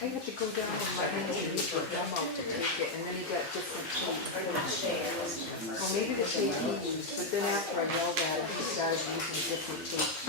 I have to go down to my interview for Comeau to take it, and then he got different tape. Well, maybe the tape he used, but then after I know that, he started using different tape.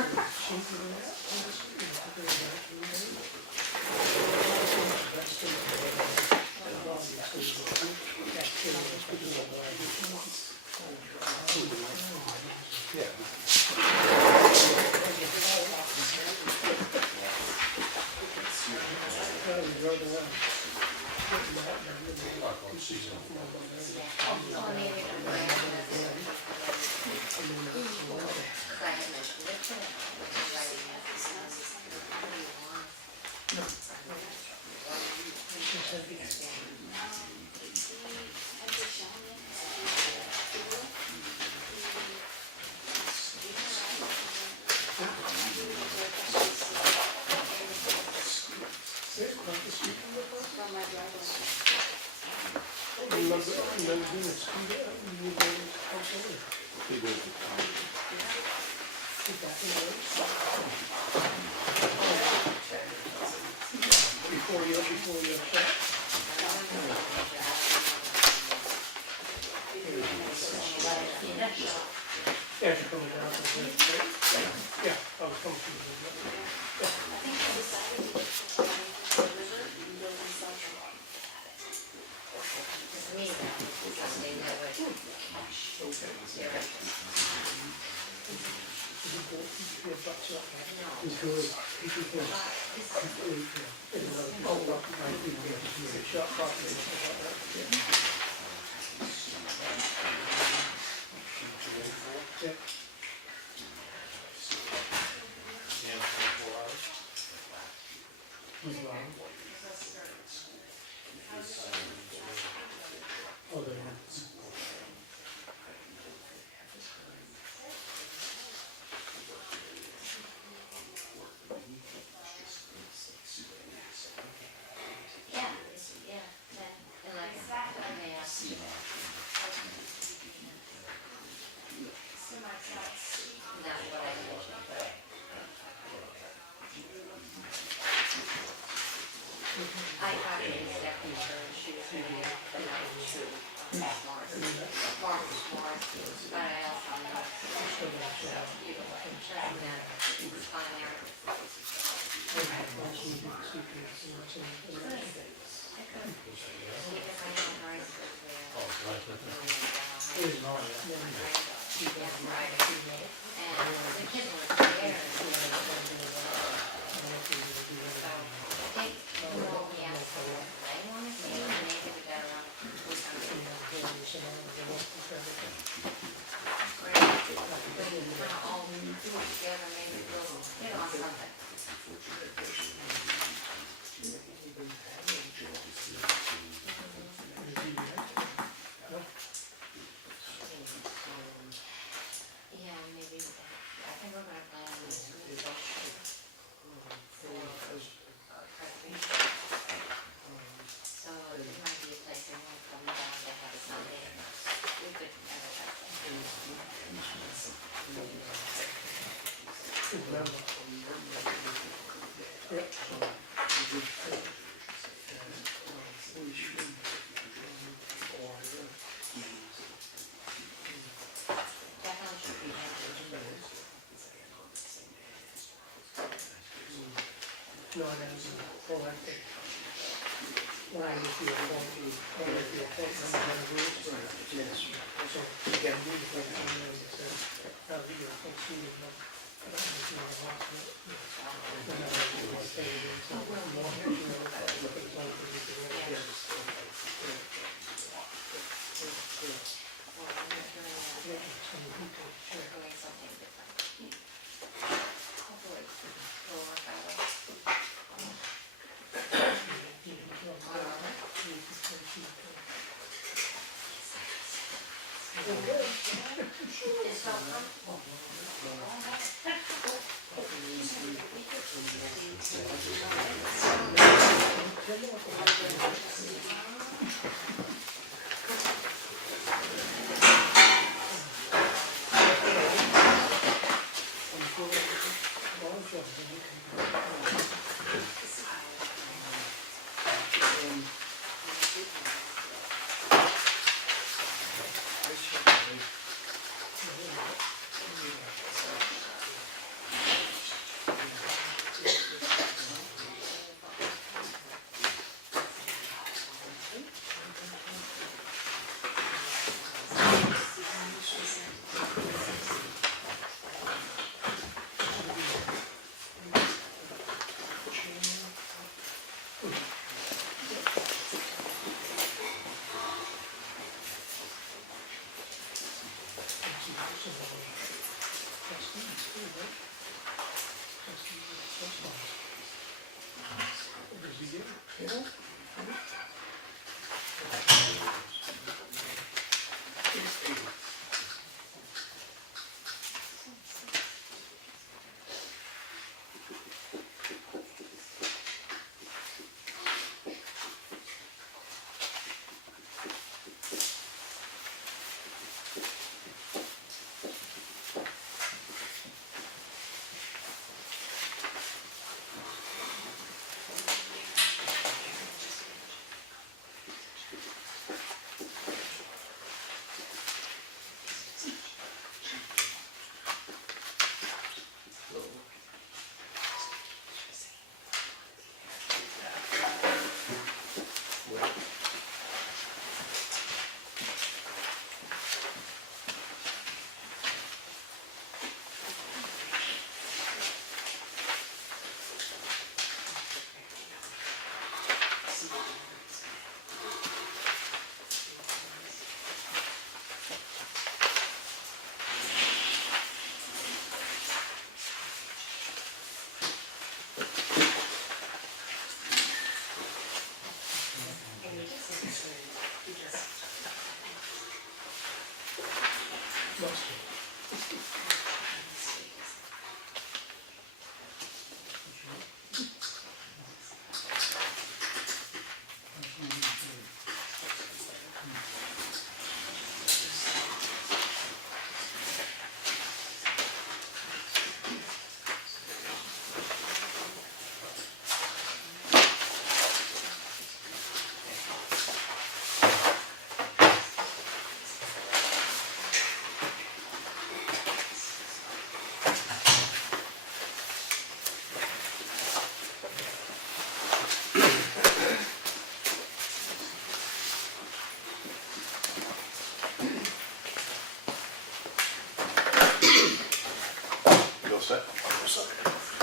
set?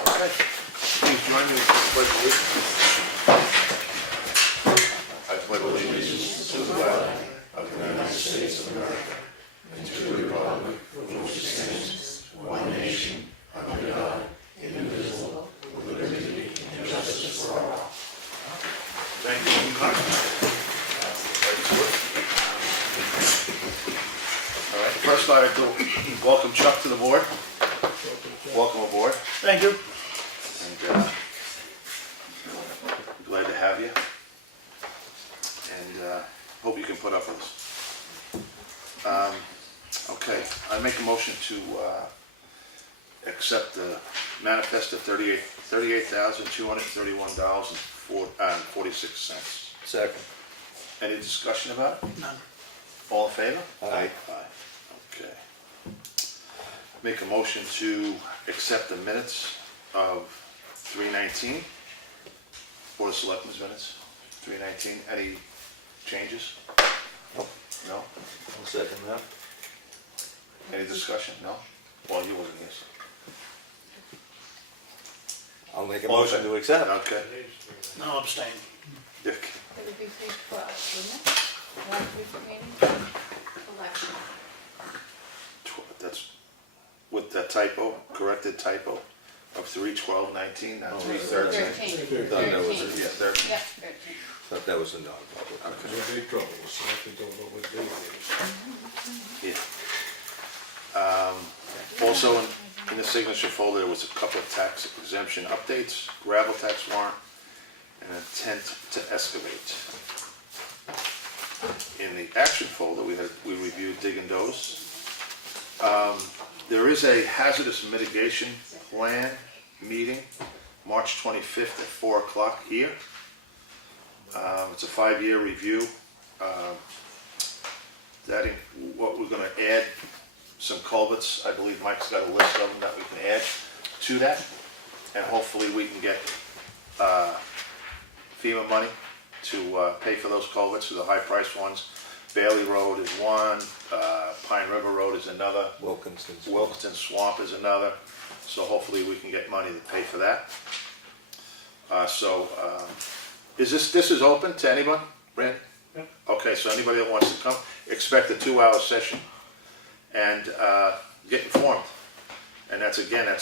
Okay. Please join me with the pledge of allegiance. I pledge allegiance to the flag of the United States of America and to the republic for which it stands, one nation, under God, indivisible, with liberty and justice for all. Thank you for coming. All right, first I'd like to welcome Chuck to the board. Welcome aboard. Thank you. And glad to have you. And hope you can put up with us. Okay, I make a motion to accept the manifest of $38,231.46. Second. Any discussion about it? None. All in favor? Aye. Aye. Okay. Make a motion to accept the minutes of 3/19, Board of Selectmen's minutes, 3/19. Any changes? No? I'll second that. Any discussion? No? Well, you wasn't here. I'll make a All in motion favor? to accept. Okay. No, abstain. Dick, It would be 3/12, wouldn't it? Last week's meeting? Election. that's with the typo, corrected typo of 3/12/19, not Oh, 3/13. 13. Thought that was 13. Yeah, 13. Yep, 13. Thought that was a non-public. Okay. There's a big trouble, so if they don't know what day it is. Yeah. Also, In the signature folder, there was a couple of tax exemption updates, gravel tax warrant, and intent to excavate. In the action folder, we reviewed dig and doze. There is a hazardous mitigation plan meeting, March 25th at 4 o'clock here. It's a 5-year review. What we're gonna add, some culverts, I believe Mike's got a list of them that we can add to that. And hopefully we can get FEMA money to pay for those culverts, the high-priced ones. Bailey Road is one, Pine River Road is another, Wilkinson Swamp is another. So hopefully we can get money to pay for that. Is this is open to anyone, Randy? Yeah. Okay, so anybody that wants to come, expect a 2-hour session and get informed. And that's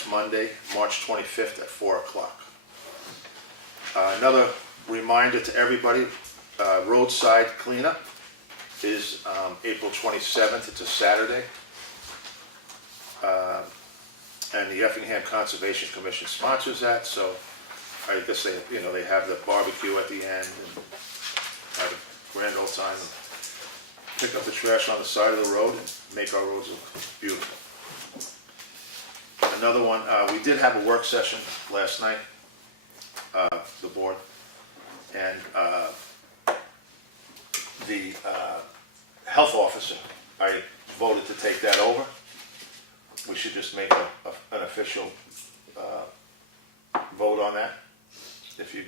Monday, March 25th at 4 o'clock. Another reminder to everybody, roadside cleanup is April 27th, it's a Saturday. And the Effingham Conservation Commission sponsors that, so I guess they have the barbecue at the end and have a grand old time. And pick up the trash on the side of the road and make our roads look beautiful. Another one, we did have a work session last night, the board, and the health officer, I voted to take that over. We should just make an official vote on that, if you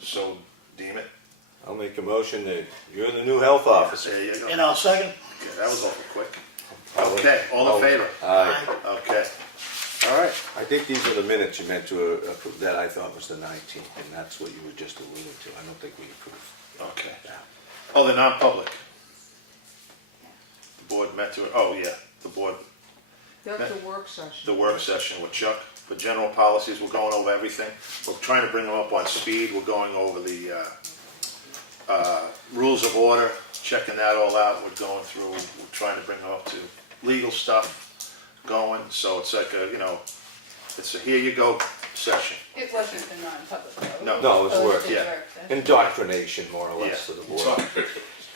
so deem it. I'll make a motion that you're the new health officer. There you go. And I'll second. Okay, that was awful quick. Okay, all in favor? Aye. Okay. All right. I think these are the minutes you meant to approve, that I thought was the 19th, and that's what you were just alluding to. I don't think we approved Okay. that. Oh, the non-public. The board met to, the board, That's a work session. the work session with Chuck. For general policies, we're going over everything. We're trying to bring them up on speed. We're going over the rules of order, checking that all out. We're going through, we're trying to bring them up to legal stuff going. So it's like it's a here you go session. It wasn't the non-public though. No. No, it's Oh, work, it's a yeah. work session. Indoctrination, more or less, Yeah. for the board.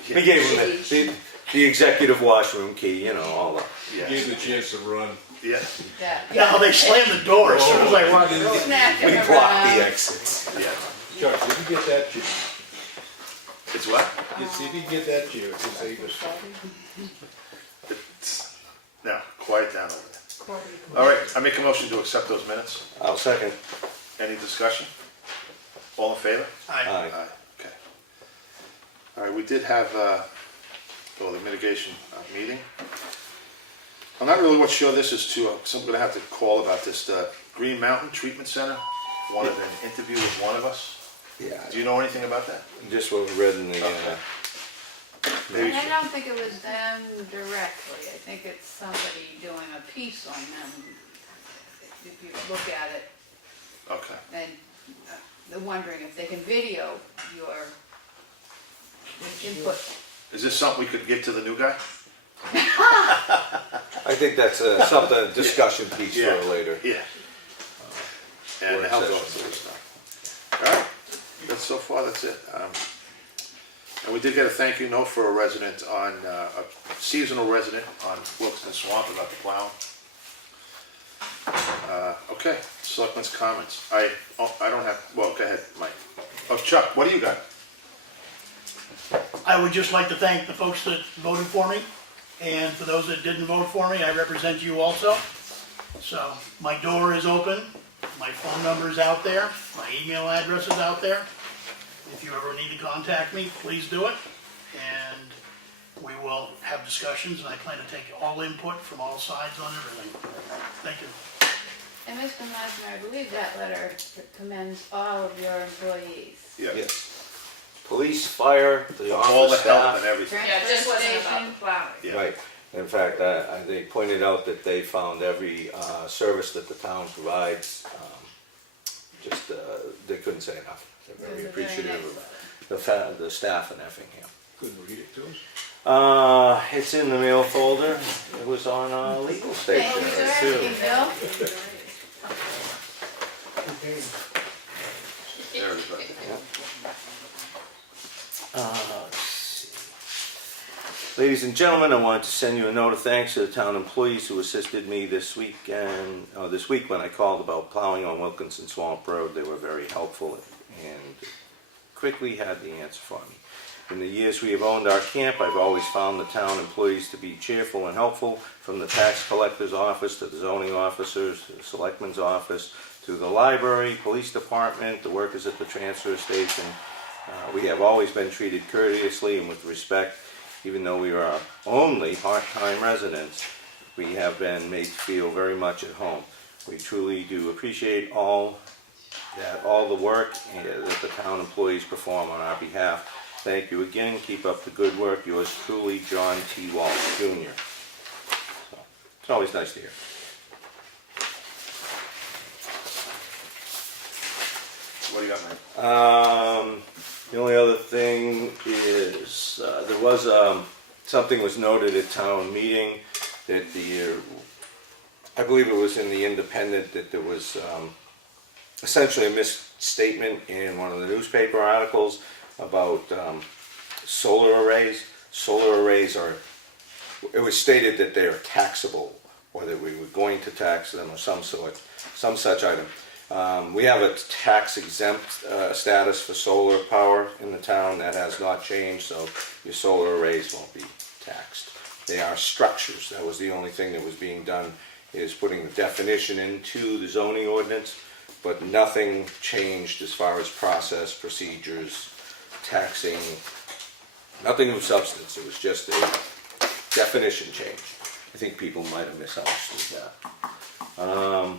Yeah. We gave them the executive washroom key, all that. Yeah. Gave the chance to run. Yeah. Yeah. Yeah, how they slammed the door as soon as I walked in. Snack We him blocked around. the exits. Yeah. Chuck, did you get that chair? It's what? See if you can get that chair to save us. Now, quiet down over there. All right, I make a motion to accept those minutes. I'll second. Any discussion? All in favor? Aye. Aye. Okay. All right, we did have, the mitigation meeting. I'm not really sure this is to, so I'm gonna have to call about this, Green Mountain Treatment Center wanted an interview with one of us. Yeah, Do you know anything about that? just what we read in the, Maybe- I don't think it was them directly. I think it's somebody doing a piece on them. If you look at it, Okay. and they're wondering if they can video your input. Is this something we could get to the new guy? I think that's something, a discussion piece for Yeah. later. Yeah. And Work I'll go session. through this stuff. All right, so far, that's it. And we did get a thank you note for a resident on, a seasonal resident on Wilkeston Swamp about the plowing. Okay, selectmen's comments. I don't have, well, go ahead, Mike. Oh, Chuck, what do you got? I would just like to thank the folks that voted for me, and for those that didn't vote for me, I represent you also. So, my door is open, my phone number is out there, my email address is out there. If you ever need to contact me, please do it, and we will have discussions, and I plan to take all input from all sides on everything. Thank you. And Mr. Meisner, I believe that letter commends all of your employees. Yeah. Yes. Police, fire, the All the office help staff. and everything. Yeah, it just wasn't about Transportation. the plowing. Yeah. Right. In fact, they pointed out that they found every service that the town provides, they couldn't say enough. They're It was very a very appreciative nice of letter. the staff in Effingham. Couldn't read it to us? It's in the mail folder. It was on legal Thank station you, sir. too. Thank you, Bill. There it is, right there. Let's see. Ladies and gentlemen, I wanted to send you a note of thanks to the town employees who assisted me this week when I called about plowing on Wilkinson Swamp Road. They were very helpful and quickly had the answer for me. In the years we have owned our camp, I've always found the town employees to be cheerful and helpful, from the tax collector's office to the zoning officers, to the selectman's office, to the library, police department, the workers at the transfer station. We have always been treated courteously and with respect. Even though we are only part-time residents, we have been made to feel very much at home. We truly do appreciate all the work that the town employees perform on our behalf. Thank you again. Keep up the good work. Yours truly, John T. Walsh, Jr. So, it's always nice to hear. What do you got, man? The only other thing is there was something was noted at town meeting that I believe it was in the Independent, that there was essentially a misstatement in one of the newspaper articles about solar arrays. Solar arrays it was stated that they are taxable, or that we were going to tax them, or some such item. We have a tax exempt status for solar power in the town. That has not changed, so your solar arrays won't be taxed. They are structures. That was the only thing that was being done, is putting the definition into the zoning ordinance, but nothing changed as far as process, procedures, taxing, nothing of substance. It was just a definition change. I think people might have misunderstood that.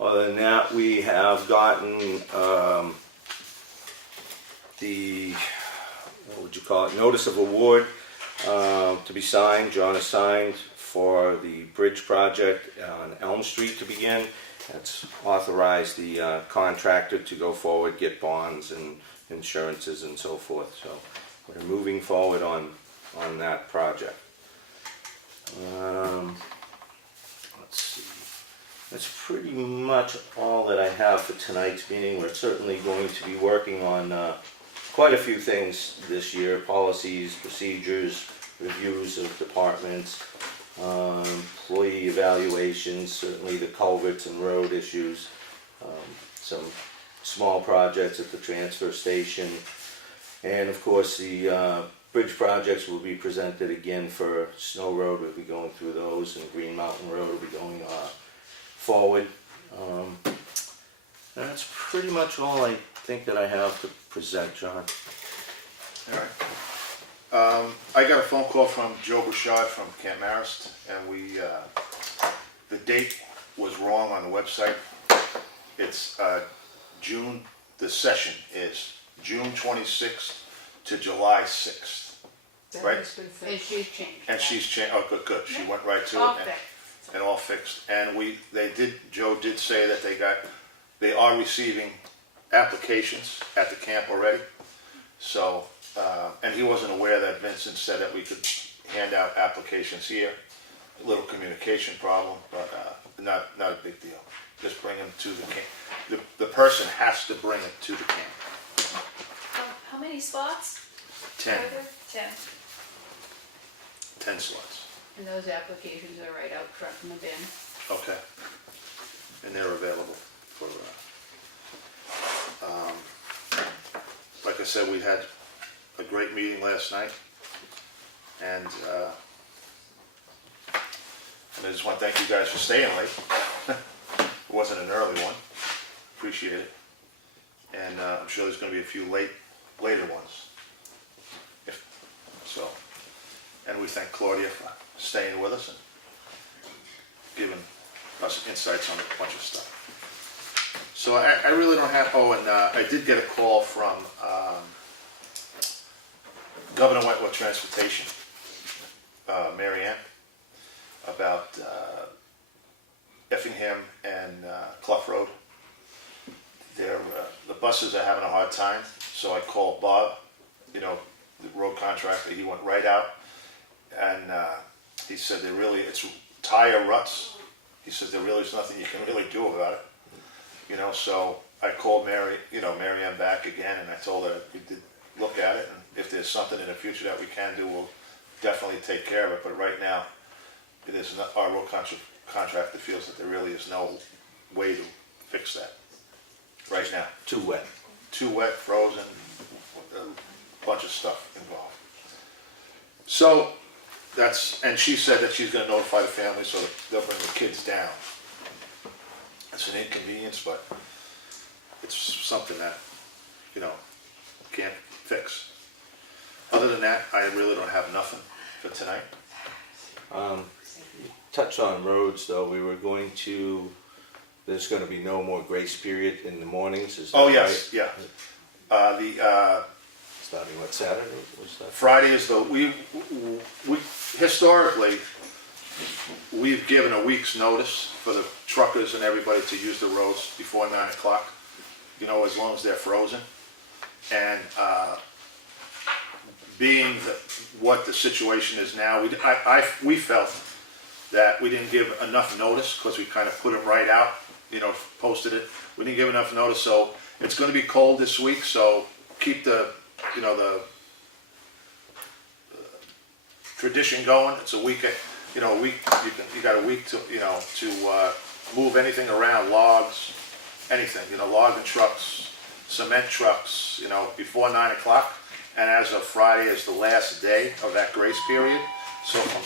Other than that, we have gotten notice of award to be signed. John has signed for the bridge project on Elm Street to begin. That's authorized the contractor to go forward, get bonds and insurances and so forth. So we're moving forward on that project. Let's see. That's pretty much all that I have for tonight's meeting. We're certainly going to be working on quite a few things this year: policies, procedures, reviews of departments, employee evaluations, certainly the culverts and road issues, some small projects at the transfer station, and of course the bridge projects will be presented again. For Snow Road, we'll be going through those, and Green Mountain Road will be going forward. That's pretty much all I think that I have to present, John. All right. I got a phone call from Joe Bouchard from Camp Marist, and the date was wrong on the website. It's June, the session is June 26th to July 6th. That Right. has been said. And she's changed. And she's changed, oh, good, she went right to All it. fixed. And all fixed. And Joe did say that they are receiving applications at the camp already. So, and he wasn't aware that Vincent said that we could hand out applications here. A little communication problem, but not a big deal. Just bring them to the camp. The person has to bring it to the camp. How many spots? 10 Are there? 10 slots. And those applications are right out front in the bin. Okay. And they're available for, like I said, we had a great meeting last night. And I just want to thank you guys for staying late. It wasn't an early one. Appreciate it. And I'm sure there's going to be a few later ones. And we thank Claudia for staying with us and giving us insights on a bunch of stuff. So I really don't have, I did get a call from Governor Wentworth Transportation, Mary Ann, about Effingham and Clough Road. The buses are having a hard time, so I called Bob, the road contractor, he went right out, and he said it's tire ruts. He says there really is nothing you can really do about it. So I called Mary Ann back again, and I told her we did look at it, and if there's something in the future that we can do, we'll definitely take care of it. But right now, it is not, our road contractor feels that there really is no way to fix that right now. Too wet. Too wet, frozen, a bunch of stuff involved. So and she said that she's going to notify the family so that they'll bring the kids down. It's an inconvenience, but it's something that can't fix. Other than that, I really don't have nothing for tonight. Touch on roads, though. There's going to be no more grace period in the mornings. Is that Oh yes, right? yeah. Starting what, Saturday? Was that? Friday is we historically we've given a week's notice for the truckers and everybody to use the roads before 9 o'clock. As long as they're frozen. And being what the situation is now, we felt that we didn't give enough notice because we kind of put it right out, posted it. We didn't give enough notice, so it's going to be cold this week. So keep the tradition going. It's a week. You got a week to move anything around, logs, anything. Logging trucks, cement trucks. Before 9 o'clock. And as of Friday is the last day of that grace period. So from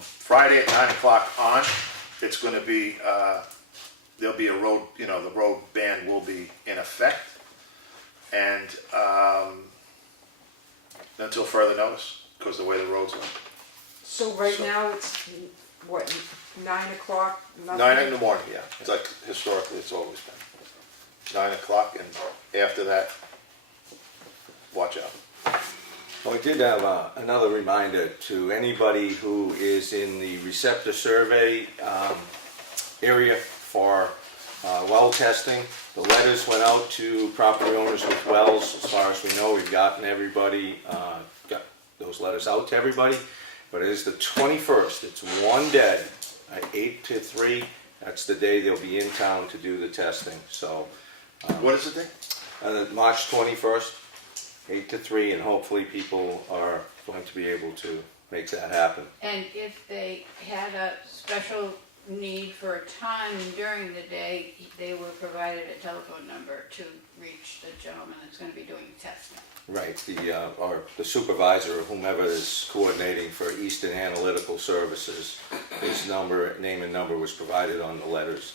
Friday at 9 o'clock on, it's going to be, there'll be a road, the road ban will be in effect. And until further notice, because of the way the roads are. So right now it's, what, 9 o'clock? 9 in the morning, yeah. It's like historically it's always been. 9 o'clock, and after that, watch out. Well, we did have another reminder to anybody who is in the receptor survey area for well testing. The letters went out to property owners with wells. As far as we know, we've got those letters out to everybody. But it is the 21st. It's one day, 8 to 3. That's the day they'll be in town to do the testing. So, What is the date? March 21st. 8 to 3, and hopefully people are going to be able to make that happen. And if they had a special need for a time during the day, they were provided a telephone number to reach the gentleman that's going to be doing testing. Right, the supervisor or whomever is coordinating for Eastern Analytical Services, his name and number was provided on the letters.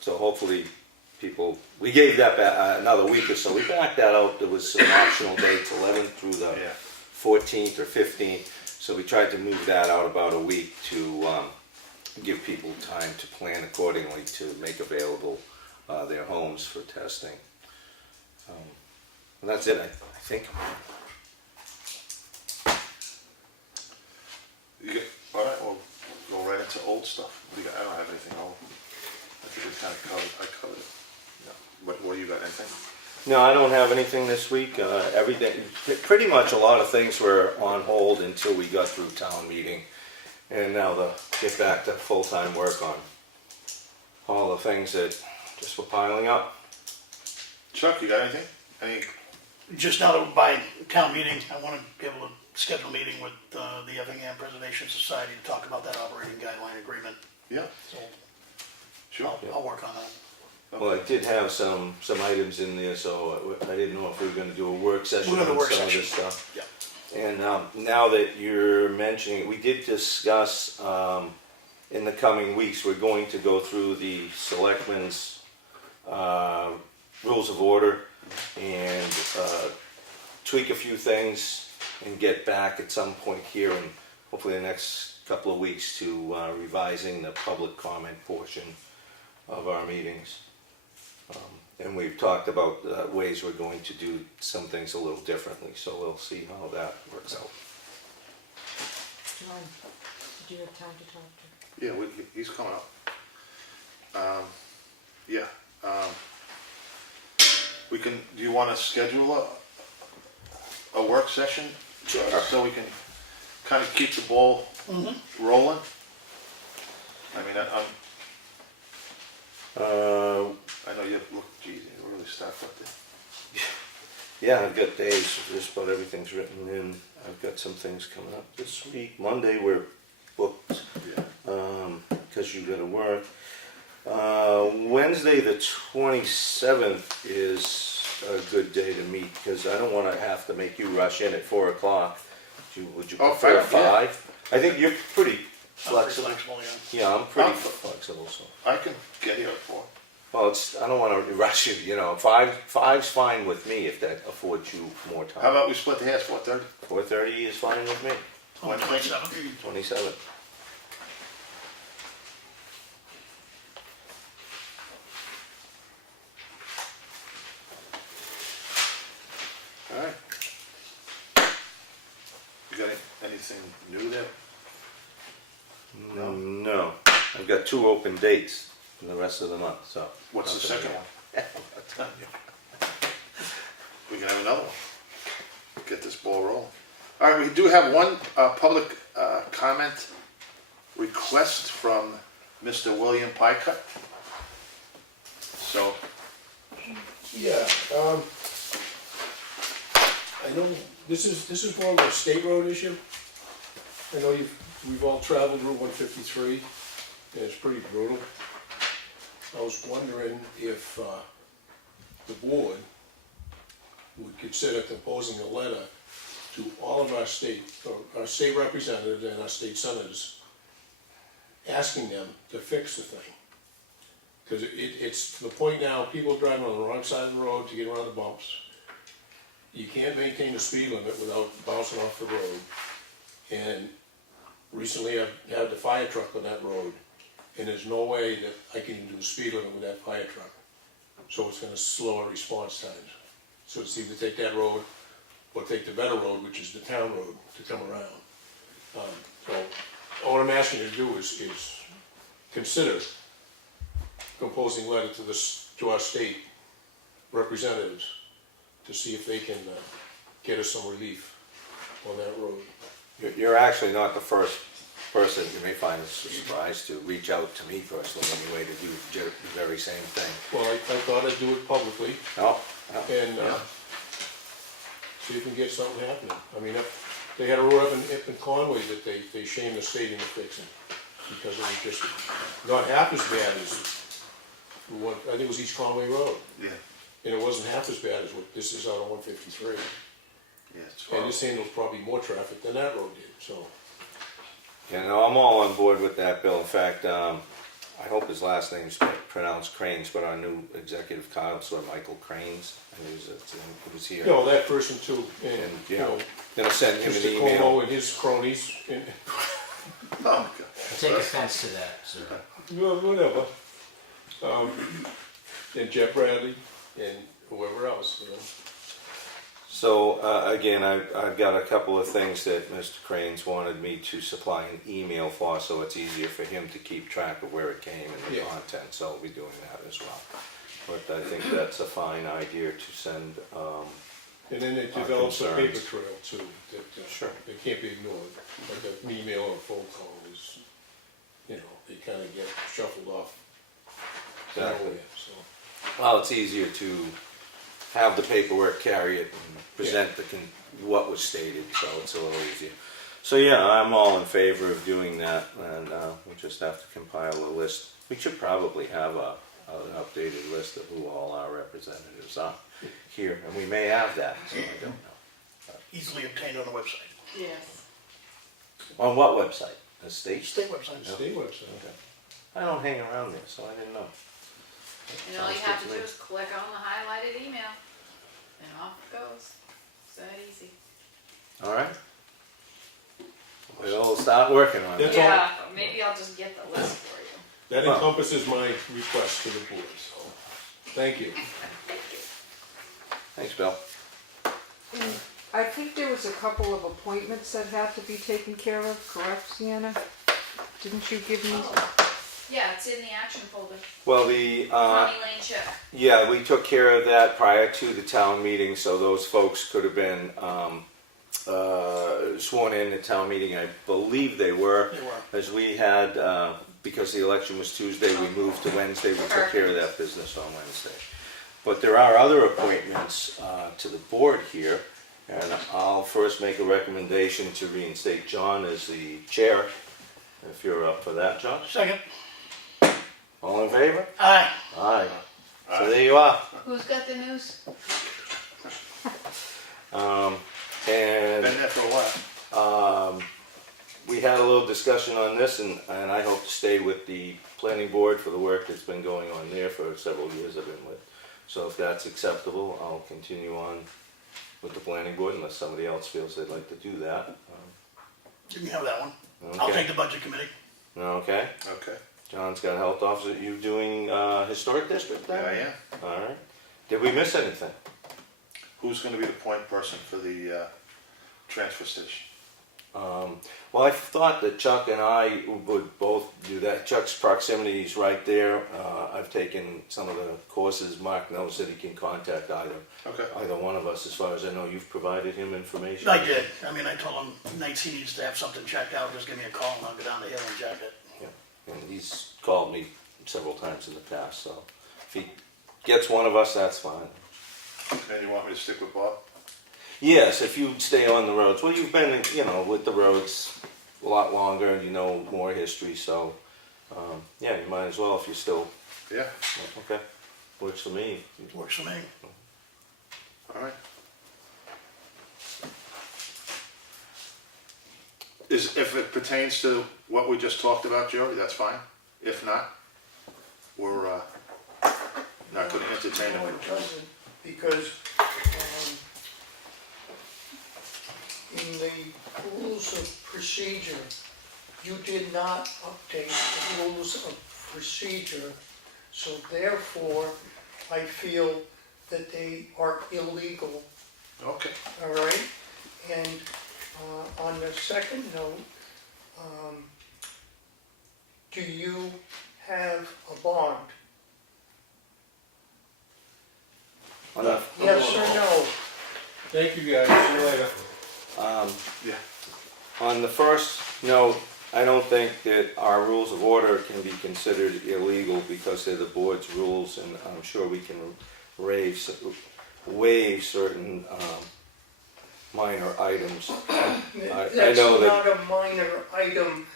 So hopefully we gave that back another week or so. We backed that out. There was some optional dates, 11th through the 14th or 15th. So we tried to move that out about a week to give people time to plan accordingly to make available their homes for testing. And that's it, I think. All right, we'll go right into old stuff. I don't have anything old. I think we kind of covered it. No. What do you got, anything? No, I don't have anything this week. Everything, pretty much a lot of things were on hold until we got through town meeting. And now to get back to full-time work on all the things that just were piling up. Chuck, you got anything? Just now that by town meeting, I want to be able to schedule a meeting with the Effingham Preservation Society to talk about that operating guideline agreement. Yeah. So Sure. I'll work on that. Well, I did have some items in there, so I didn't know if we were going to do a work session We're gonna on work some session. of this stuff. Yeah. And now that you're mentioning it, we did discuss in the coming weeks, we're going to go through the Selectmen's rules of order and tweak a few things and get back at some point here in hopefully the next couple of weeks to revising the public comment portion of our meetings. And we've talked about ways we're going to do some things a little differently, so we'll see how that works out. John, did you have time to talk to? Yeah, he's coming up. We can. Do you want to schedule a work session? Sure. So we can kind of keep the ball rolling? I mean, I know you look, geez, you're really stuck with it. Yeah, I've got days, just about everything's written in. I've got some things coming up this week. Monday, we're booked, because you gotta work. Wednesday, the 27th is a good day to meet, because I don't wanna have to make you rush in at 4 o'clock. Would you Oh, prefer fair, yeah. 5? I think you're pretty I'm pretty flexible. flexible, yeah. Yeah, I'm pretty I'm- flexible, so. I can get here at 4. Well, I don't wanna rush you, you know, 5's fine with me if that affords you more time. How about we split the hairs, 4:30? 4:30 is fine with me. On 27th. 27. All right. You got anything new there? No. No, I've got 2 open dates for the rest of the month, so. What's the nothing second new. one? We can have another one. Get this ball rolling. All right, we do have one public comment request from Mr. William Pycutt. So, Yeah, I know this is more of a state road issue. I know we've all traveled Route 153, and it's pretty brutal. I was wondering if the board would consider composing a letter to all of our state representatives and our state senators, asking them to fix the thing. Because it's to the point now, people driving on the wrong side of the road to get around the bumps. You can't maintain the speed limit without bouncing off the road. And recently I've had the fire truck on that road, and there's no way that I can even do the speed limit with that fire truck. So it's gonna slow our response times. So it's either take that road or take the better road, which is the town road, to come around. So what I'm asking you to do is consider composing a letter to our state representatives to see if they can get us some relief on that road. You're actually not the first person, you may find this a surprise, to reach out to me personally anyway to do the very same thing. Well, I thought I'd do it publicly No, and see if we can get something happening. I mean, they had a road up in Conway that they shamed the state into fixing because it was just not half as bad as what, I think it was East Conway Road. yeah, And it wasn't half as bad as what this is out on 153. yeah, it's And this handles probably more traffic than that road did, so. yeah, no, I'm all on board with that, Bill. In fact, I hope his last name's pronounced Cranes, but our new executive counselor, Michael Cranes, and he was here. No, that person too, and, And, you know, gonna send him an Mr. email. Comeau and his cronies, and, Oh, God. I take offense to that, sir. well, whatever. And Jeff Bradley, and whoever else, you know. So, again, I've got a couple of things that Mr. Cranes wanted me to supply an email for, so it's easier for him to keep track of where it came and the Yeah. content, so I'll be doing that as well. But I think that's a fine idea to send, And then they Our developed a paper concerns. trail too, that Sure. they can't be ignored. Like an email or a phone call is, you know, they kind of get shuffled off. Exactly. nowhere, so. well, it's easier to have the paperwork, carry it, and present what was stated, so it's a little easier. So yeah, I'm all in favor of doing that, and we'll just have to compile a list. We should probably have an updated list of who all our representatives are here, and we may have that, so I don't know. Easily obtained on the website. Yes. On what website? The state? State website. State website. Okay. I don't hang around there, so I didn't know. And all you Sounds have good to to do me. is click on the highlighted email, and off it goes. It's that easy. All right. We'll start working on That's it. all. Yeah, maybe I'll just get the list for you. That Well. encompasses my request to the board, so, thank you. Thanks, Bill. And I think there was a couple of appointments that had to be taken care of, correct, Sienna? Didn't you give me? Yeah, it's in the action folder. Well, the, Connie Lane check. yeah, we took care of that prior to the town meeting, so those folks could have been sworn in at town meeting. I believe they were. They were. As we had, because the election was Tuesday, we moved to Wednesday, we took care of that business on Wednesday. But there are other appointments to the board here, and I'll first make a recommendation to reinstate John as the chair, if you're up for that, John. Second. All in favor? Aye. Aye. So there you are. Who's got the news? And Been there for a while. we had a little discussion on this, and I hope to stay with the planning board for the work that's been going on there for several years I've been with. So if that's acceptable, I'll continue on with the planning board unless somebody else feels they'd like to do that. You can have that one. I'll Okay. take the budget committee. Okay. Okay. John's got health officer. You doing historic district then? Yeah, I am. All right. Did we miss anything? Who's gonna be the point person for the transfer station? Well, I thought that Chuck and I would both do that. Chuck's proximity is right there. I've taken some of the courses. Mark knows that he can contact Okay. either one of us. As far as I know, you've provided him information. I did. I mean, I told him nights he needs to have something checked out, just give me a call and I'll go down the hill and check it. Yeah. And he's called me several times in the past. So if he gets one of us, that's fine. And you want me to stick with Bob? Yes, if you stay on the roads. Well, you've been, with the roads a lot longer and you know more history. So, yeah, you might as well if you're still. Yeah. Okay. Works for me. Works for me. All right. If it pertains to what we just talked about, Joey, that's fine. If not, we're not going to entertain No, it. it doesn't, because in the rules of procedure, you did not update the rules of procedure, so therefore, I feel that they are illegal, Okay. all right? And on the second note, do you have a bond? Yes or no? Thank you guys, see you later. Yeah. On the first note, I don't think that our rules of order can be considered illegal because they're the board's rules, and I'm sure we can waive certain minor items. That's know that- not a minor item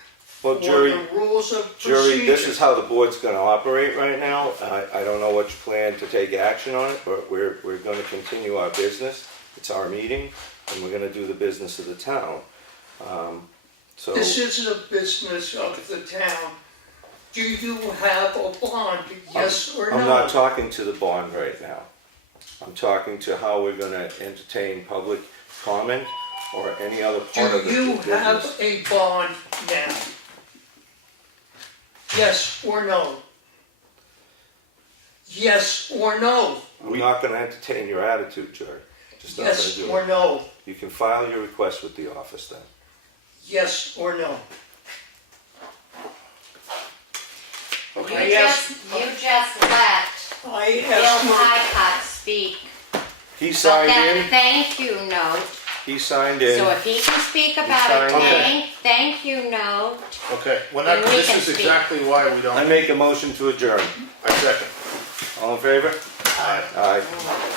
Well, for jury, the rules of procedure. Jury, this is how the board's gonna operate right now. I don't know what you plan to take action on it, but we're gonna continue our business. It's our meeting, and we're gonna do the business of the town. So, This is a business of the town. Do you have a bond, yes or no? I'm not talking to the bond right now. I'm talking to how we're gonna entertain public comment or any other part of the Do you business. have a bond now? Yes or no? Yes or no? I'm not gonna entertain your attitude, Jerry. Just not gonna Yes do or it. no? You can file your request with the office then. Yes or no? You I just, asked, you just let I Bill asked my, Highcott speak. He But signed then in, thank you note, he signed in. so if he can speak about a signed in. thank you note, Okay. Well, that, And we this can is speak. exactly why we don't. I make a motion to adjourn. I second. All in favor? Aye. Aye.